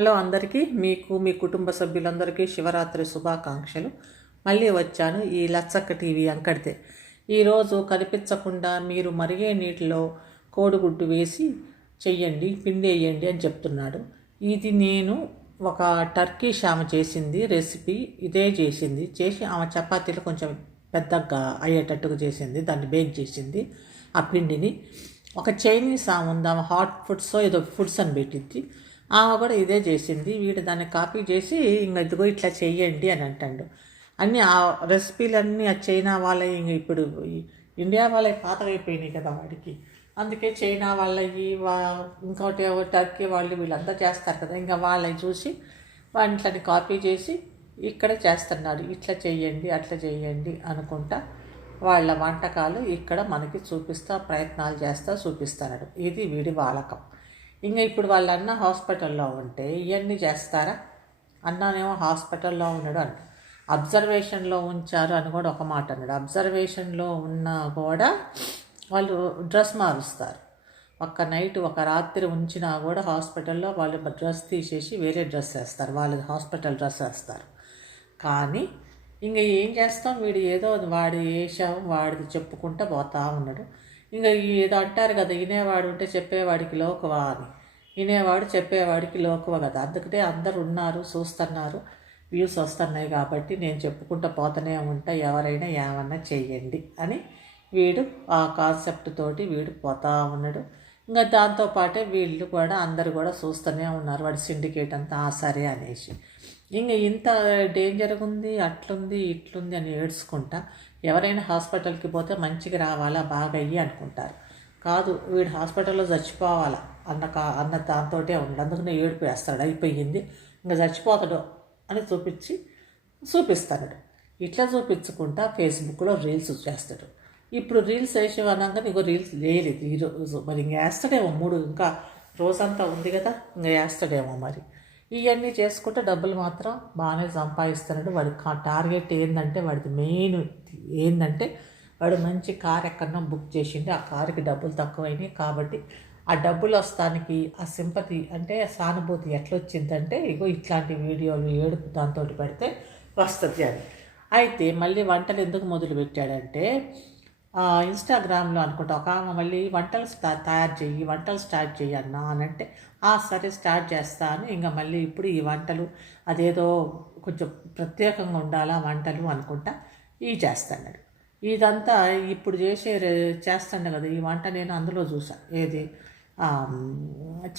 Hello అందరికీ, మీకు మీ కుటుంబ సభ్యులందరికీ శివరాత్రి శుభాకాంక్షలు. మళ్ళీ వచ్చాను ఈ లచ్చక్క టీవీ అంకడితే. ఈరోజు కనిపించకుండా మీరు మరిగే నీటిలో కోడిగుడ్డు వేసి చెయ్యండి, పిండేయండి అని చెప్తున్నాడు. ఇది నేను ఒక టర్కీష్ ఆమె చేసింది రెసిపీ. ఇదే చేసి ఆమె చపాతీలు కొంచెం పెద్దగా అయ్యేటట్టుగా చేసింది. దాన్ని బేక్ చేసింది ఆ పిండిని. ఒక చైనీస్ ఆమె ఉంది, ఆమె హాట్ ఫుడ్స్ ఏదో ఫుడ్స్ అని పెట్టింది. ఆమె కూడా ఇదే చేసింది. వీడు దాన్ని కాపీ చేసి ఇంక ఇదిగో ఇట్లా చెయ్యండి అని అంటాడు. అన్నీ ఆ రెసిపీలన్నీ ఆ చైనా వాళ్ళవి ఇంక ఇప్పుడు ఇండియా వాళ్ళవి పాతగైపోయినాయి కదా వాడికి. అందుకే చైనా వాళ్ళవి ఇంకోటి టర్కీ వాళ్ళు వీళ్ళంతా చేస్తారు కదా, ఇంకా వాళ్ళవి చూసి వాటిని కాపీ చేసి ఇక్కడ చేస్తున్నాడు. ఇట్లా చెయ్యండి అట్లా చెయ్యండి అనుకుంటా వాళ్ళ వంటకాలు ఇక్కడ మనకి ప్రయత్నాలు చేస్తా చూపిస్తున్నాడు. ఇది వీడి వాలకం. ఇంకా ఇప్పుడు వాళ్ళ అన్న హాస్పిటల్లో ఉంటే ఇవన్నీ చేస్తారా? అన్ననేమో హాస్పిటల్లో ఉన్నాడు అని అబ్జర్వేషన్లో ఉంచారు అని కూడా ఒక మాట అన్నాడు. అబ్జర్వేషన్లో ఉన్నా కూడా వాళ్ళు డ్రెస్ మారుస్తారు. ఒక రాత్రి ఉంచినా కూడా హాస్పిటల్లో వాళ్ళు డ్రెస్ తీసేసి వేరే డ్రెస్ వేస్తారు, వాళ్ళు హాస్పిటల్ డ్రెస్ వేస్తారు. కానీ ఇంకా ఏం చేస్తాం, వీడు ఏదో వాడి వేషం వాడిది చెప్పుకుంటూ పోతా ఉన్నాడు. ఇంకా ఏదో అంటారు కదా, వినేవాడు ఉంటే చెప్పేవాడికి లోకువా అని. వినేవాడు చెప్పేవాడికి లోకువ కదా. అందుకనే అందరు ఉన్నారు, చూస్తున్నారు, వ్యూస్ వస్తున్నాయి కాబట్టి నేను చెప్పుకుంటూ పోతూనే ఉంటా, ఎవరైనా ఏమన్నా చెయ్యండి అని వీడు ఆ కాన్సెప్ట్ తోటి వీడు పోతా ఉన్నాడు. ఇంకా దాంతోపాటే వీళ్ళు కూడా అందరు కూడా చూస్తూనే ఉన్నారు, వాడి సిండికేట్ అంతా సరే అనేసి. ఇంక ఇంత డేంజర్గా ఉంది, అట్లుంది ఇట్లుంది అని ఏడ్చుకుంటా ఎవరైనా హాస్పిటల్కి పోతే మంచిగా రావాలా, బాగా అయ్యి అనుకుంటారు. కాదు, వీడు హాస్పిటల్లో చచ్చిపోవాలా అన్న దాంతోటే ఉండి అందుకనే ఏడుపు వేస్తాడు. అయిపోయింది ఇంకా చచ్చిపోతాడు అని చూపిస్తాడు. ఇట్లా చూపించుకుంటా ఫేస్బుక్లో రీల్స్ చేస్తాడు. ఇప్పుడు రీల్స్ వేసి అనగానే ఇంకో రీల్స్ వేయలేదు ఈరోజు. మరి ఇంక వేస్తాడేమో ఇంకా రోజంతా ఉంది కదా, ఇంకా వేస్తాడేమో మరి. ఇవన్నీ చేసుకుంటే డబ్బులు మాత్రం బాగానే సంపాదిస్తున్నాడు. వాడి టార్గెట్ ఏంటంటే, వాడిది మెయిన్ ఏంటంటే వాడు మంచి కార్ ఎక్కడన్నా బుక్ చేసిండు. ఆ కారుకి డబ్బులు తక్కువైనాయి కాబట్టి ఆ డబ్బులు వస్తానికి ఆ సింపతి అంటే సానుభూతి ఎట్లొచ్చిందంటే ఇగో ఇట్లాంటి వీడియోలు ఏడుపు దాంతో పెడితే వస్తుంది అని. అయితే మళ్ళీ వంటలు ఎందుకు మొదలు పెట్టాడంటే, ఇన్స్టాగ్రామ్లో అనుకుంటా ఒక ఆమె మళ్ళీ వంటలు స్టార్ట్ చేయి అన్నా అని అంటే సరే స్టార్ట్ చేస్తాను. ఇంకా మళ్ళీ ఇప్పుడు ఈ వంటలు అదేదో కొంచెం ప్రత్యేకంగా ఉండాలా వంటలు అనుకుంటా ఇవి చేస్తాడు. ఇదంతా ఇప్పుడు చేస్తాను కదా ఈ వంట. నేను అందులో చూసాను, ఏది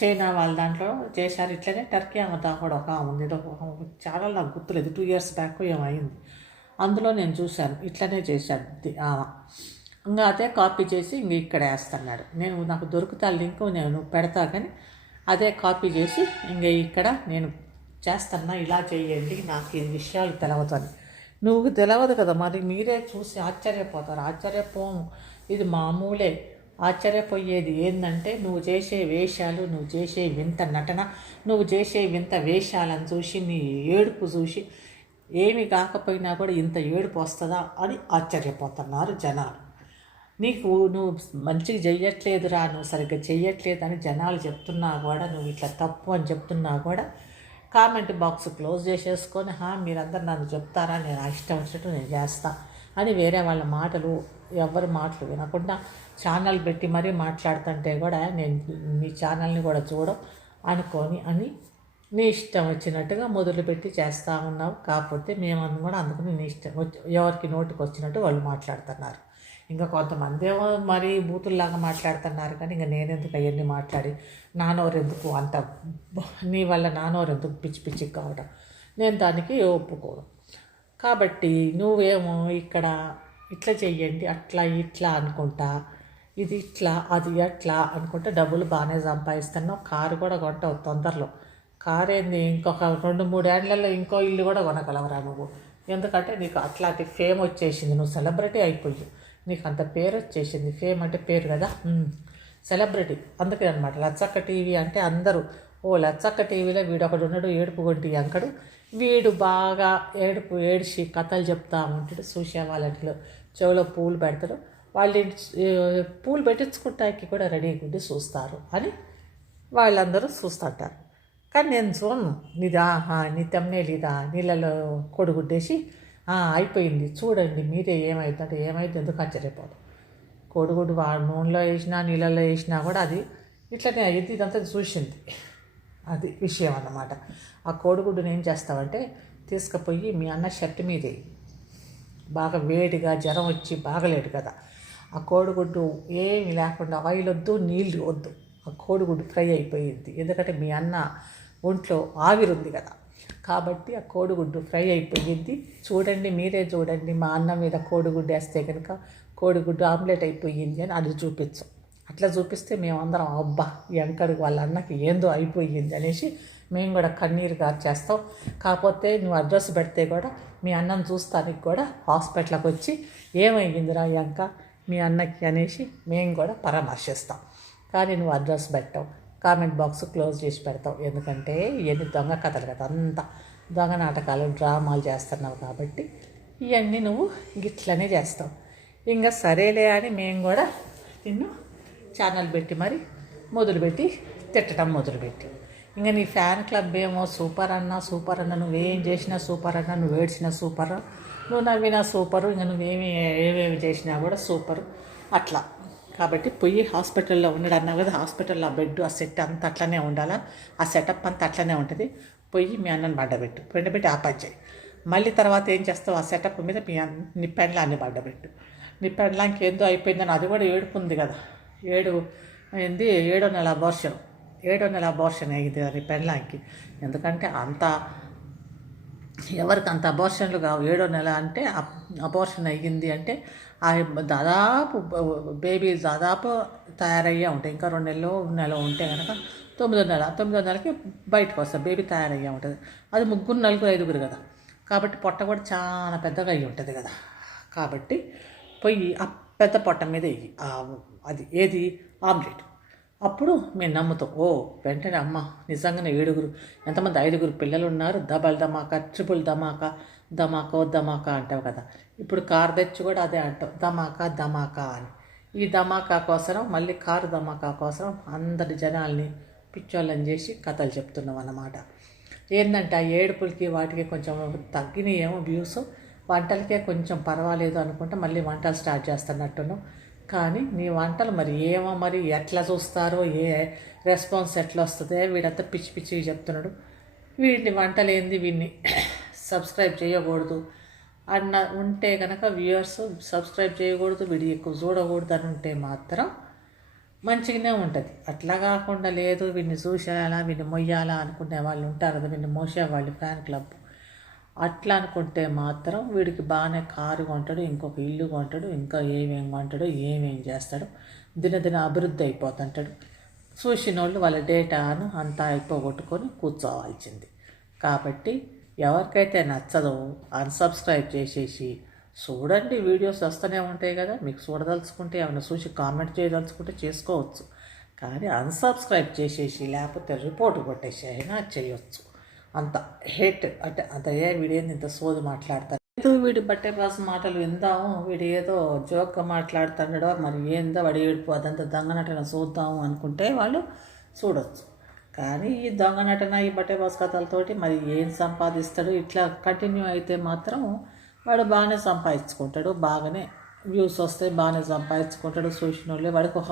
చైనా వాళ్ళ దాంట్లో చేశారు ఇట్లనే. టర్కీ ఆమె కూడా ఒక ఉంది, ఏదో చాలా నాకు గుర్తులేదు, 2 years బ్యాక్ ఏమైంది. అందులో నేను చూశాను ఇట్లనే చేశాను ఆమె. ఇంకా అదే కాపీ చేసి ఇంక ఇక్కడ వేస్తున్నాడు. నాకు దొరుకుతా లింక్ నేను పెడతా, కానీ అదే కాపీ చేసి ఇంక ఇక్కడ నేను చేస్తున్నా, ఇలా చేయండి, నాకు ఈ విషయాలు తెలవదని. నువ్వు తెలియదు కదా, మరి మీరే చూసి ఆశ్చర్యపోతారు. ఆశ్చర్యపోము, ఇది మామూలే. ఆశ్చర్యపోయేది ఏంటంటే నువ్వు చేసే వేషాలు, నువ్వు చేసే వింత నటన, నువ్వు చేసే వింత వేషాలను చూసి, నీ ఏడుపు చూసి ఏమి కాకపోయినా కూడా ఇంత ఏడుపు వస్తుందా అని ఆశ్చర్యపోతున్నారు జనాలు. నువ్వు మంచిగా చెయ్యట్లేదురా, నువ్వు సరిగ్గా చెయ్యట్లేదు అని జనాలు చెప్తున్నా కూడా, నువ్వు ఇట్లా తప్పు అని చెప్తున్నా కూడా కామెంట్ బాక్స్ క్లోజ్ చేసేసుకొని మీరందరూ నన్ను చెప్తారా, నేను ఇష్టం వచ్చినట్టు నేను చేస్తా అని వేరే వాళ్ళ మాటలు, ఎవరి మాటలు వినకుండా ఛానల్ పెట్టి మరీ మాట్లాడుతుంటే కూడా నేను నీ ఛానల్ని కూడా అనుకొని నీ ఇష్టం వచ్చినట్టుగా మొదలుపెట్టి చేస్తూ ఉన్నావు. కాకపోతే మేము కూడా అందుకని నీ ఇష్టం ఎవరికి నోటికి వచ్చినట్టు వాళ్ళు మాట్లాడుతున్నారు. ఇంకా కొంతమంది ఏమో మరీ బూతుల్లాగా మాట్లాడుతున్నారు. కానీ ఇంకా నేనెందుకు అవన్నీ మాట్లాడి నానోరెందుకు అంత నీ వల్ల నానోరెందుకు పిచ్చి కావడం, నేను దానికి ఒప్పుకోను. కాబట్టి నువ్వేమో ఇక్కడ ఇట్లా చెయ్యండి, అట్లా ఇట్లా అనుకుంటా, ఇది ఇట్లా అది అట్లా అనుకుంటా డబ్బులు బాగానే సంపాదిస్తున్నావు. కారు కూడా కొంటావు తొందరలో. కారు ఏంది, ఇంకొక 2-3 ఏళ్లలో ఇంకో ఇల్లు కూడా కొనగలవరా నువ్వు. ఎందుకంటే నీకు అట్లాంటి ఫేమ్ వచ్చేసింది, నువ్వు సెలబ్రిటీ అయిపోయి నీకు అంత పేరు వచ్చేసింది. ఫేమ్ అంటే పేరు కదా, సెలబ్రిటీ. అందుకే అనమాట లచ్చక్క టీవీ అంటే అందరూ లచ్చక్క టీవీలో వీడు ఒకడు ఉన్నాడు, ఏడుపు గొంటి అంకడు. వీడు బాగా ఏడిచి కథలు చెప్తా ఉంటాడు. చూసే వాళ్ళంట్లో చెవిలో పూలు పెడతాడు. వాళ్ళు పూలు పెట్టించుకుంటానికి కూడా రెడీగా ఉండి చూస్తారు అని వాళ్ళందరూ చూస్తుంటారు. కానీ నేను చూడను నీదా నీ తెమ్మనేలు ఇదా నీళ్ళలో కోడిగుడ్డేసి అయిపోయింది చూడండి మీరే ఏమవుతుందంటే ఏమైతే ఎందుకు ఆశ్చర్యపోదు. కోడిగుడ్డు నూనెలో వేసినా నీళ్ళలో వేసినా కూడా అది ఇట్లనే అయ్యింది. ఇదంతా చూసింది. అది విషయం అన్నమాట. ఆ కోడిగుడ్డుని ఏం చేస్తామంటే తీసుకుపోయి మీ అన్న షర్ట్ మీదే బాగా వేడిగా జ్వరం వచ్చి బాగలేడు కదా, ఆ కోడిగుడ్డు ఏమి లేకుండా ఆయిల్ వద్దు నీళ్ళు వద్దు, ఆ కోడిగుడ్డు ఫ్రై అయిపోయింది. ఎందుకంటే మీ అన్న ఒంట్లో ఆవిరుంది కదా, కాబట్టి ఆ కోడిగుడ్డు ఫ్రై అయిపోయింది. చూడండి మీరే చూడండి, మా అన్న మీద కోడిగుడ్డు వేస్తే కనుక కోడిగుడ్డు ఆమ్లెట్ అయిపోయింది అని అది చూపించు. అట్లా చూపిస్తే మేమందరం అబ్బా ఎంకడికి వాళ్ళ అన్నకి ఏందో అయిపోయింది అనేసి మేము కూడా కన్నీరు గార్చేస్తాం. కాకపోతే నువ్వు అడ్రస్ పెడితే కూడా మీ అన్నం చూస్తానికి కూడా హాస్పిటల్కి వచ్చి ఏమైందిరా ఎంక మీ అన్నకి అనేసి మేము కూడా పరామర్శిస్తాం. కానీ నువ్వు అడ్రస్ పెట్టావు, కామెంట్ బాక్స్ క్లోజ్ చేసి పెడతావు. ఎందుకంటే ఇవన్నీ దొంగ కథలు కదా, అంతా దొంగ నాటకాలు డ్రామాలు చేస్తున్నావు కాబట్టి ఇవన్నీ నువ్వు గిట్లనే చేస్తావు. ఇంకా సరేలే అని మేము కూడా నిన్ను ఛానల్ పెట్టి మరి మొదలుపెట్టి తిట్టడం మొదలుపెట్టి, ఇంకా నీ ఫ్యాన్ క్లబ్ ఏమో సూపర్ అన్న నువ్వేం చేసినా సూపర్ అన్న, నువ్వు ఏడ్చినా సూపర్, నువ్వు నవ్వినా సూపరు, ఇంకా ఏమేమి చేసినా కూడా సూపరు అట్లా. కాబట్టి పోయి హాస్పిటల్లో ఉండడన్నా కదా, హాస్పిటల్లో ఆ బెడ్ ఆ సెట్ అంతా అట్లనే ఉండాలా, ఆ సెటప్ అంతా అట్లనే ఉంటుంది. పోయి మీ అన్నని బండబెట్టి ఆపచ్చాయి. మళ్ళీ తర్వాత ఏం చేస్తావు, ఆ సెటప్ మీద నీ పెండ్లాన్ని బండబెట్టు. నీ పెండ్లాంకి ఏందో అయిపోయిందని అది కూడా ఏడుపుంది కదా, ఏడో నెల అబార్షన్ అయింది అది పెండ్లాంకి. ఎందుకంటే అంత ఎవరికి అంత అబార్షన్లు కావు. 7వ నెల అంటే అబార్షన్ అయ్యింది అంటే దాదాపు బేబీలు దాదాపు తయారయ్యే ఉంటాయి. ఇంకా 2 నెల ఉంటే కనుక 9వ నెలకి బయటకు వస్తుంది, బేబీ తయారయ్యే ఉంటుంది. అది 3, 4, 5 కదా, కాబట్టి పొట్ట కూడా చాలా పెద్దగా అయ్యి ఉంటుంది కదా. కాబట్టి పోయి ఆ పెద్ద పొట్ట మీద అది ఏది ఆమ్లెట్. అప్పుడు మేము నమ్ముతాం, వెంటనే అమ్మ నిజంగానే 7 ఎంతమంది 5 పిల్లలు ఉన్నారు, డబల్ ధమాకా, ట్రిపుల్ ధమాకా అంటావు కదా. ఇప్పుడు కారు తెచ్చి కూడా అదే అంటాం, ధమాకా అని. ఈ ధమాకా కోసం మళ్ళీ కారు ధమాకా కోసం అందరి జనాల్ని పిచ్చోళ్ళని చేసి కథలు చెప్తున్నాం అన్నమాట. ఏంటంటే ఆ ఏడుపులకి వాటికి కొంచెం తగ్గినాయేమో వ్యూస్, వంటలకే కొంచెం పర్వాలేదు అనుకుంటే మళ్ళీ వంటలు స్టార్ట్ చేస్తున్నట్టును. కానీ నీ వంటలు మరి ఏమో, మరి ఎట్లా చూస్తారో, ఏ రెస్పాన్స్ ఎట్లా వస్తుందో, వీడంతా పిచ్చి చెప్తున్నాడు. వీడిని వంటలు ఏంది, వీడిని సబ్స్క్రైబ్ చేయకూడదు అన్న ఉంటే కనుక వ్యూయర్స్ సబ్స్క్రైబ్ చేయకూడదు, వీడియో ఎక్కువ చూడకూడదు అని ఉంటే మాత్రం మంచిగానే ఉంటుంది. అట్లా కాకుండా లేదు వీడిని చూసేయాలా, వీడిని మొయ్యాలా అనుకునే వాళ్ళు ఉంటారు కదా, వీడిని మోసేవాళ్ళు ఫ్యాన్ క్లబ్. అట్లా అనుకుంటే మాత్రం వీడికి బాగానే కారు కొంటాడు, ఇంకొక ఇల్లు కొంటాడు, ఇంకా ఏమేం కొంటాడు, ఏమేం చేస్తాడు, దినదిన అభివృద్ధి అయిపోతుంటాడు. చూసిన వాళ్ళు వాళ్ళ డేటాను అంతా అయిపోగొట్టుకొని కూర్చోవాల్సింది. కాబట్టి ఎవరికైతే నచ్చదో అన్సబ్స్క్రైబ్ చేసేసి చూడండి, వీడియోస్ వస్తూనే ఉంటాయి కదా. మీకు చూడదలుచుకుంటే ఏమైనా చూసి కామెంట్ చేయదలుచుకుంటే చేసుకోవచ్చు, కానీ అన్సబ్స్క్రైబ్ చేసేసి లేకపోతే రిపోర్ట్ కొట్టేసి అయినా చేయొచ్చు. అంత హేట్ అంటే అంత వీడేంది ఇంత సోది మాట్లాడతాడు, ఏదో వీడి బట్టే పాస్ మాటలు విందాము, వీడు ఏదో జోక్గా మాట్లాడుతున్నాడో మరి ఏందో వాడు ఏడుపు అదంతా దొంగ నటన చూద్దాము అనుకుంటే వాళ్ళు చూడొచ్చు. కానీ ఈ దొంగ నటన ఈ బట్టే పాస్ కథలతోటి మరి ఏం సంపాదిస్తాడు, ఇట్లా కంటిన్యూ అయితే మాత్రం వాడు బాగానే సంపాదించుకుంటాడు, బాగానే వ్యూస్ వస్తాయి, బాగానే సంపాదించుకుంటాడు. చూసిన వాళ్ళే వాడికి ఒక